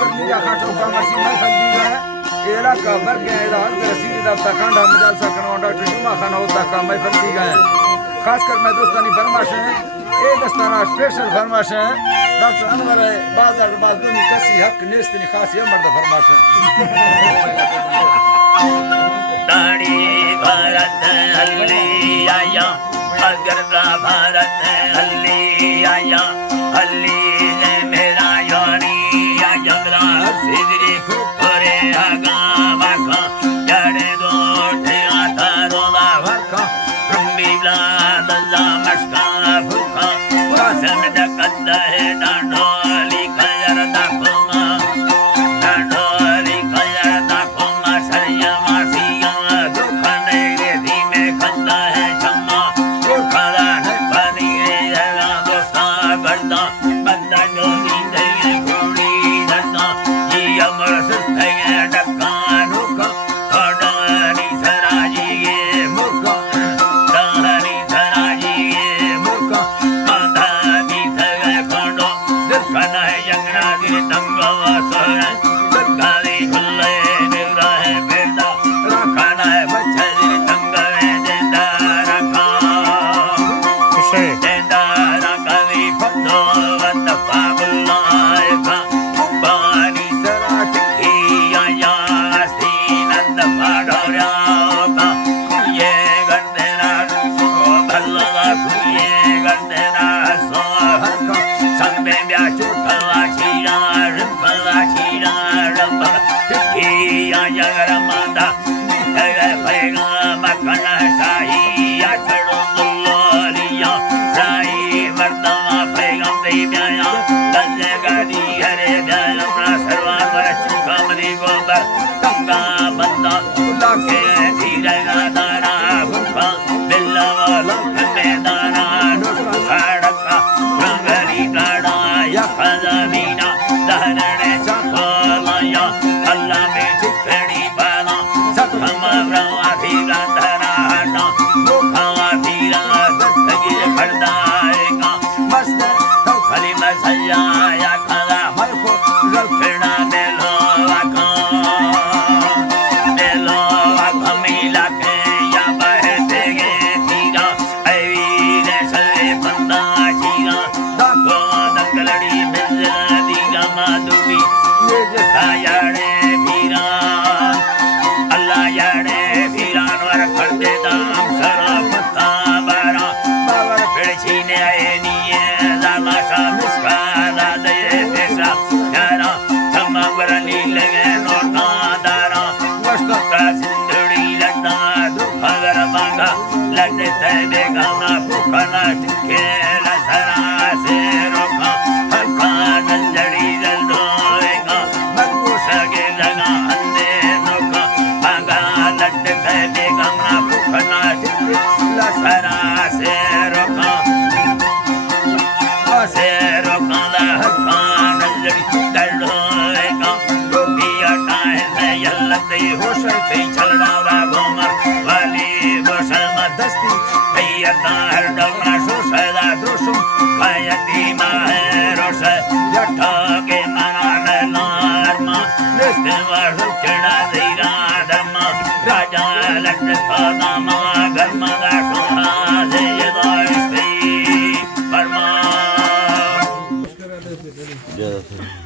करनी या खाटो का मशीन में फंदी गए एला का बर गए दाल रसीद दा तखंड हम जा सकन डॉक्टर जुमा खान होता का मैं फंदी गए खास कर मैं दोस्तानी फरमाश है ए दस्ताना स्पेशल फरमाश है डॉक्टर अनवर है बाजार बाजूनी कसी हक नेस्तनी खास ये मर्द फरमाश है दाढ़ी भारत हल्ली आया अगर भारत हल्ली आया हल्ली ने मेरा यानी आया मेरा सिदरी फुफरे आगा वाका जड़े दो ठेका रोला वाका रंबीला दल्ला मस्का फुका कसम दकद है डांडोली खयर दाखोगा डांडोली खयर दाखोगा सरिया मासिया दुखने के धीमे खंदा है चम्मा दुखला है बनी रे दोस्ता बंदा बंदा जो नींदे घोड़ी डंडा ये अमर सस्ते डक्का नुका कड़ानी सराजी ये मुका कड़ानी सराजी ये मुका आधानी थगे खंडो दुखना है यंगना दी तंगा सोरा दुखली खुले निवरा है बेटा रखना है बच्चा दी तंगा है जिंदा रखा जिंदा रखा दी फतो वत पागुलाए का पानी सराट की आया सीनंद पाडोरा का ये गंदेना सो भल्ला ये गंदेना सो हरका संबे ब्या चुटला चीरा रंपला चीरा रंपला की आया रमादा निथे पैगा मकना साई आठड़ो दुल्लोलिया राई मर्दा पैगा दे ब्या दल्ले गादी हरे ब्या अपना सरवार वर चुका मरी गोबर तंगा बंदा लाके धीरे दाना भूखा बिल्ला वाला मैदाना सड़का रंगली गाड़ा या खजामीना दहरने चखलाया अल्लाह में चिकड़ी बाला सखमा ब्रवा धीरा धराना मुखा धीरा दस्तगी खड़दाएगा मस्त तो खली मसया या खला मरको रखना देलो आका मिला के या बहते गे तीरा ऐवीरे सले बंदा चीरा दाको दंगलड़ी मिल दीगा माधुरी ये जता याड़े भीरा अल्लाह याड़े भीरा नवर कर दे दाम सरा पत्ता बारा बाबर फिरछी ने आए निये लाला सा मुस्काना दे पेशा यारा चमगरनी लगे नोटा दारा मस्त का सिंदड़ी लड्डा दुखगर बांगा लड्डे तैबे गाना भूखना टिके लसरा से रोका हल्का नंजड़ी जल्दोएगा मरकुश के लगा अंधे नोका बांगा लड्डे तैबे गाना भूखना टिके लसरा से रोका हल्का नंजड़ी जल्दोएगा गोपी अटाए से यल्लते होश ते छलड़ा गोमर वाली गोसल मदस्ती भैया हर डगना सोसदा दोसुम भयती माहे रोस जठा के मनान लारमा निस्ते वर्ष चढ़ा दीरा धर्मा राजा लट दामा गर्मा दा सोहा से यदा स्त्री परमा